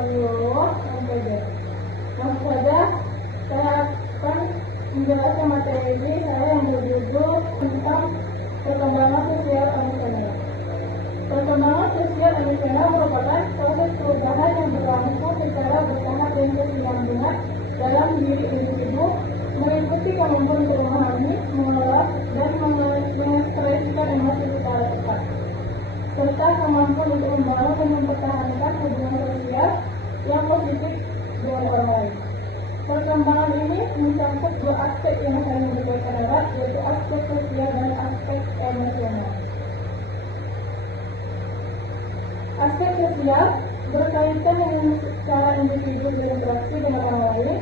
di bawah MPD. Langsung saja saya akan menjelaskan materi ini saya yang berjudul tentang perkembangan sosial emosional. Perkembangan sosial emosional merupakan proses perubahan yang berlangsung secara bertahap dan kesinambungan dalam diri individu, meliputi kemampuan untuk memahami, mengelola, dan mengekspresikan emosi secara tepat, serta kemampuan untuk membangun dan mempertahankan hubungan sosial yang positif dengan orang lain. Perkembangan ini mencakup dua aspek yang saling berkaitan erat, yaitu aspek sosial dan aspek emosional. Aspek sosial berkaitan dengan cara individu berinteraksi dengan orang lain,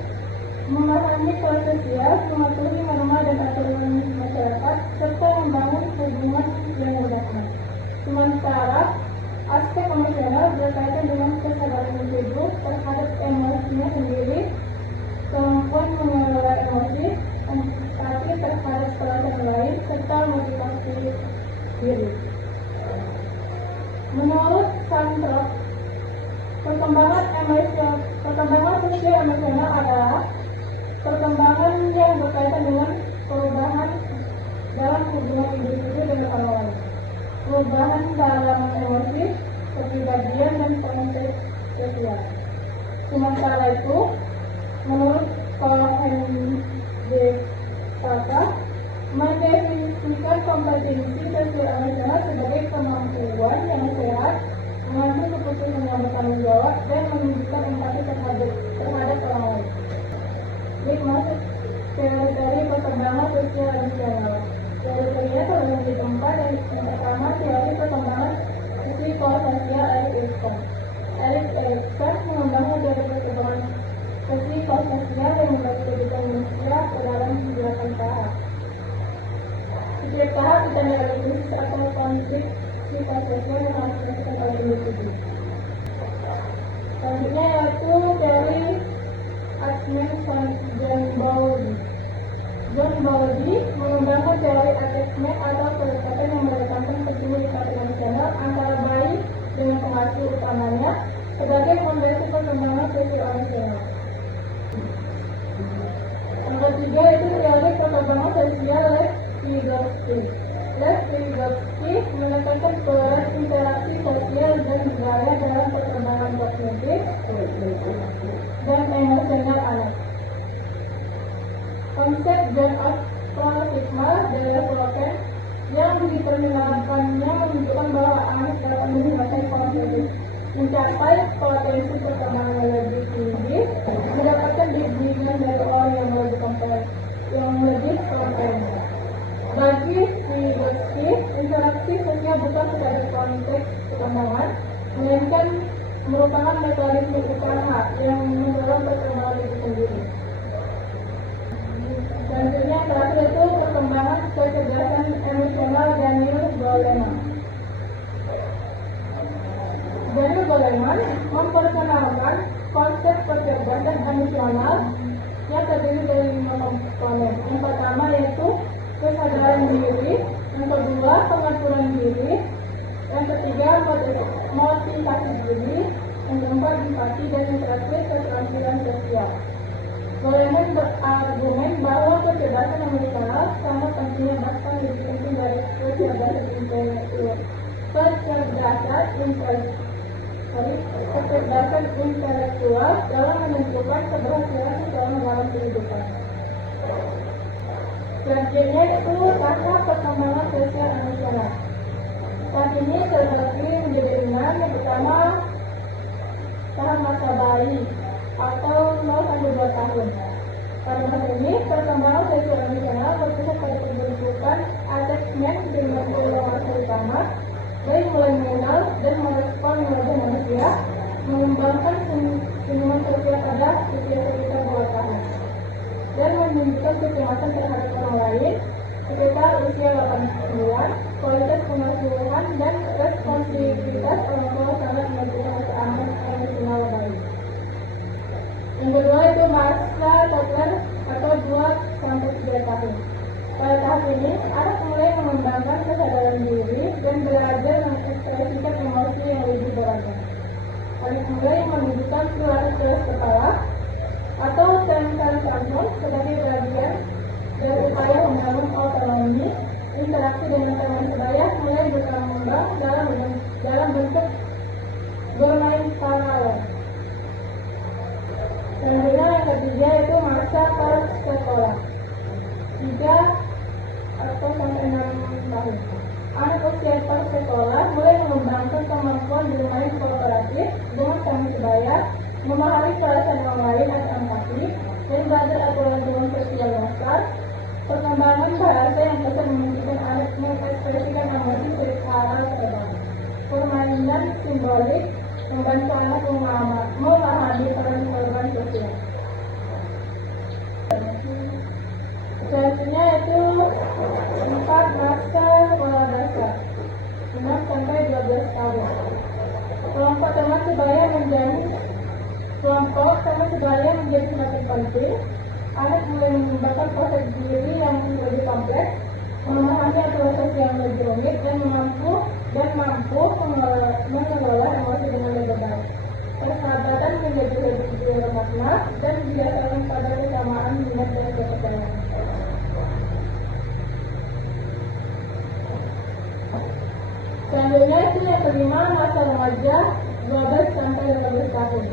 memahami kelas sosial, mematuhi norma dan aturan masyarakat, serta membangun hubungan yang berdamai. Sementara aspek emosional berkaitan dengan kesadaran individu terhadap emosinya sendiri, kemampuan mengelola emosi, empati terhadap perasaan lain, serta motivasi diri. Menurut Santrop, perkembangan sosial emosional adalah perkembangan yang berkaitan dengan perubahan dalam hubungan individu dengan orang lain, perubahan dalam emosi, kepribadian, dan konteks sosial. Sementara itu, menurut Cohen D. Tata, mendefinisikan kompetensi sosial emosional sebagai kemampuan yang sehat mengambil keputusan yang bertanggung jawab dan menunjukkan empati terhadap orang lain. Ini masuk teori perkembangan sosial emosional. Teorinya terbagi empat. Yang pertama, teori perkembangan psikososial Erik Erikson mengembangkan teori perkembangan psikososial yang membagi kehidupan manusia ke dalam 8 tahap. Setiap tahap ditandai oleh krisis atau konflik psikososial yang harus dilakukan oleh individu. Selanjutnya yaitu teori attachment John Bowlby. John Bowlby mengembangkan teori attachment atau kedekatan yang mendatangkan keterikatan emosional antara bayi dengan pengasuh utamanya sebagai fondasi perkembangan sosial emosional. Yang ketiga itu teori perkembangan sosial Lev Vygotsky menekankan peran interaksi sosial dan budaya dalam perkembangan kognitif dan emosional anak. Konsep John of Paradigma Development yang diperkenalkannya menunjukkan bahwa anak dapat menggunakan kognitif mencapai potensi perkembangan yang lebih tinggi, mendapatkan bimbingan dari orang yang lebih kompeten. Bagi Vygotsky, interaksi sosial bukan sebagai konteks perkembangan, melainkan merupakan mekanisme utama yang mendorong perkembangan itu sendiri. Selanjutnya terakhir itu perkembangan kecerdasan emosional Daniel Goleman. Daniel Goleman memperkenalkan konsep kecerdasan emosional yang terdiri dari 5 komponen. Yang pertama yaitu kesadaran diri, yang kedua pengaturan diri, yang ketiga motivasi diri, yang keempat empati, dan yang terakhir keterampilan sosial. Goleman berargumen bahwa kecerdasan emosional sangat pentingnya, bahkan lebih penting dari kecerdasan intelektual dalam menentukan keberhasilan seseorang dalam kehidupan. Selanjutnya itu tahap perkembangan sosial emosional. Saat ini terbagi menjadi 6. Yang pertama, tahap masa bayi atau 0-2 tahun. Pada masa ini, perkembangan sosial emosional berpusat pada pembentukan attachment dengan perilaku utama, baik mulai mengenal dan merespon wajah manusia, mengembangkan senyuman sosial pada usia sekitar 2 tahun, dan menunjukkan kecemasan terhadap orang lain sekitar usia 8 bulan. Kualitas pengasuhan dan responsivitas orang tua sangat menentukan keamanan emosional bayi. Yang kedua itu masa toddler atau 2-3 tahun. Pada tahap ini, anak mulai mengembangkan kesadaran diri dan belajar mengekspresikan emosi yang lebih beragam. Oleh mulai menunjukkan keras kepala atau tempel kantor sebagai bagian dari upaya membangun otonomi, interaksi dengan teman sebaya mulai berkembang dalam bentuk bermain paralel. Selanjutnya yang ketiga itu masa prasekolah 3 atau sampai 6 tahun. Anak usia prasekolah mulai mengembangkan kemampuan bermain kooperatif dengan teman sebaya, memahami perasaan orang lain atau empati, dan belajar aturan-aturan sosial dasar. Perkembangan bahasa yang bisa memungkinkan anak mengekspresikan emosi secara terbang. Permainan simbolik membantu anak memahami peran sosial. Selanjutnya itu 4 masa sekolah dasar 6 sampai 12 tahun. Kelompok teman sebaya menjadi semakin penting. Anak mulai menggunakan proses diri yang lebih kompleks, memahami aturan sosial yang lebih rumit, dan mampu mengelola emosi dengan lebih baik. Persahabatan menjadi lebih bermakna dan didasarkan pada kesamaan minat dan kepercayaan. Selanjutnya itu yang kelima, masa remaja 12 sampai 15 tahun.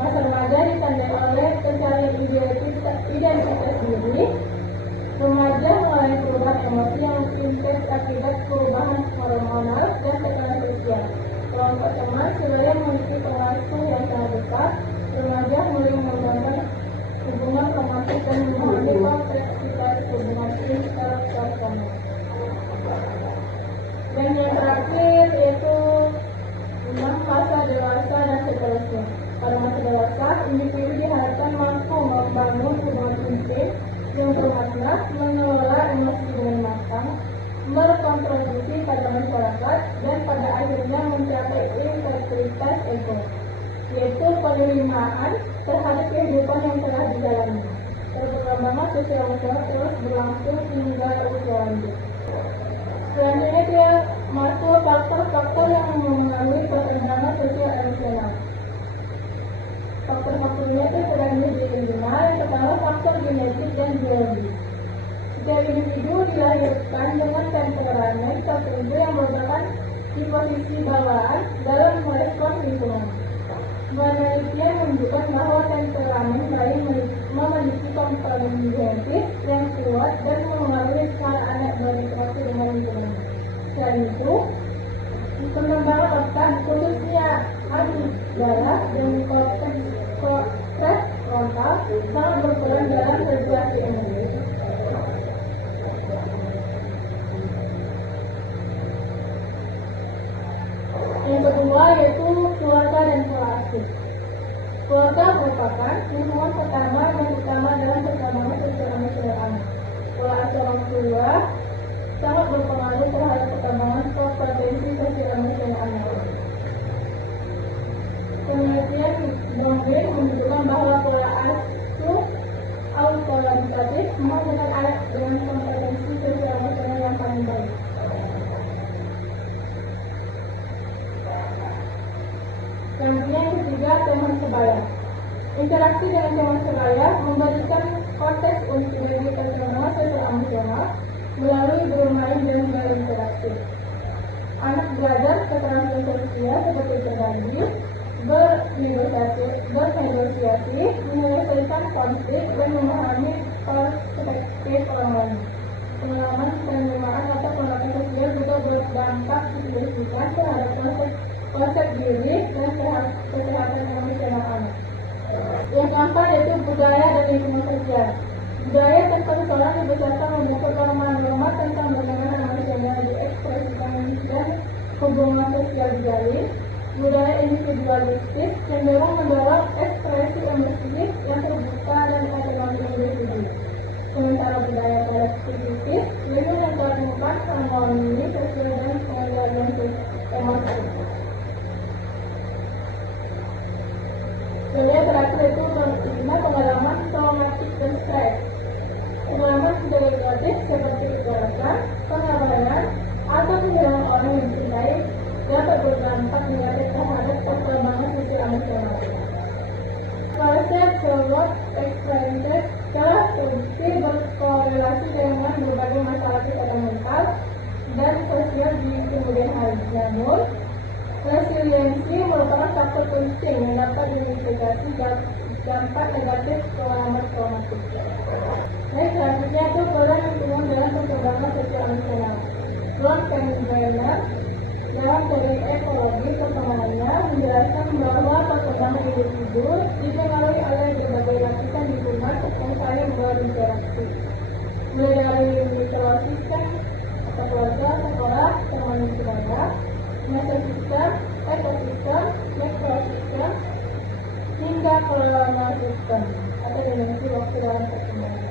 Masa remaja ditandai oleh pencarian identitas diri. Remaja mengalami perubahan emosi yang intens akibat perubahan hormonal dan tekanan sosial. Kelompok teman sebaya memiliki pengasuh yang sangat dekat. Remaja mulai mengembangkan hubungan romantis dan memahami kompleksitas hubungan interpersonal. Dan yang terakhir yaitu 6 fase dewasa dan seterusnya. Pada masa dewasa, individu diharapkan mampu membangun hubungan intim yang bermakna, mengelola emosi dengan matang, berkontribusi pada masyarakat, dan pada akhirnya mencapai integritas ego, yaitu penerimaan terhadap kehidupan yang telah dijalani. Perkembangan sosial masyarakat terus berlangsung hingga usia lanjut. Selanjutnya dia masuk faktor-faktor yang mengalami perkembangan sosial emosional. Faktor-faktornya itu terdiri dari 5. Yang pertama, faktor genetik dan biologi. Setiap individu dilahirkan dengan temperamen tertentu yang merupakan di posisi bawaan dalam merespon lingkungan. Penelitian menunjukkan bahwa temperamen lain memiliki komponen genetis yang kuat dan mengaruhi cara anak berinteraksi dengan lingkungan. Selain itu, pengembangan otak khususnya amigdala dan korteks frontal sangat berperan dalam regulasi emosi. Yang kedua yaitu keluarga dan pola asuh. Keluarga merupakan lingkungan pertama dan utama dalam perkembangan sosial emosional anak. Pola asuh orang tua sangat berpengaruh terhadap perkembangan kompetensi sosial emosional anak. Penelitian Bromley menunjukkan bahwa pola asuh autoritatif menghasilkan anak dengan kompetensi sosial emosional yang paling baik. Selanjutnya yang ketiga, teman sebaya. Interaksi dengan teman sebaya memberikan konteks untuk bagi perkembangan sosial emosional melalui bermain dan berinteraksi. Anak belajar keterampilan sosial seperti berbagi, bernegosiasi, menyelesaikan konflik, dan memahami perspektif orang lain. Pengalaman penerimaan atau penolakan sosial juga berdampak signifikan terhadap konsep diri dan kesehatan emosional anak. Yang keempat yaitu budaya dan lingkungan sosial. Budaya tempat seseorang dibesarkan membentuk norma-norma tentang bagaimana manusia diekspresikan dan hubungan sosial dijalin. Budaya individualistis cenderung mendorong ekspresi emosi yang terbuka dan otonomi individu. Sementara budaya kolektivistis lebih menekankan harmoni sosial dan pengendalian emosi. Kemudian terakhir itu pengalaman traumatik dan stres. Pengalaman tidak negatif seperti kekerasan, pengabayan, atau kehilangan orang yang dicintai dapat berdampak negatif terhadap perkembangan sosial experiences telah terbukti berkorelasi dengan berbagai masalah kesehatan mental dan sosial di kemudian hari. Namun, resiliensi merupakan faktor penting yang dapat memitigasi dampak negatif pengalaman traumatik. Next, selanjutnya itu peran lingkungan dalam perkembangan sosial emosional. Ron Penberner dalam teori ekologi perkembangannya menjelaskan bahwa perkembangan individu dipengaruhi oleh berbagai lapisan lingkungan yang saling berinteraksi, mulai dari micro sistem atau keluarga, sekolah, teman ibadah, mesosistem, ekosistem, mikrosistem, hingga kolonial sistem atau dimensi waktu dalam perkembangan.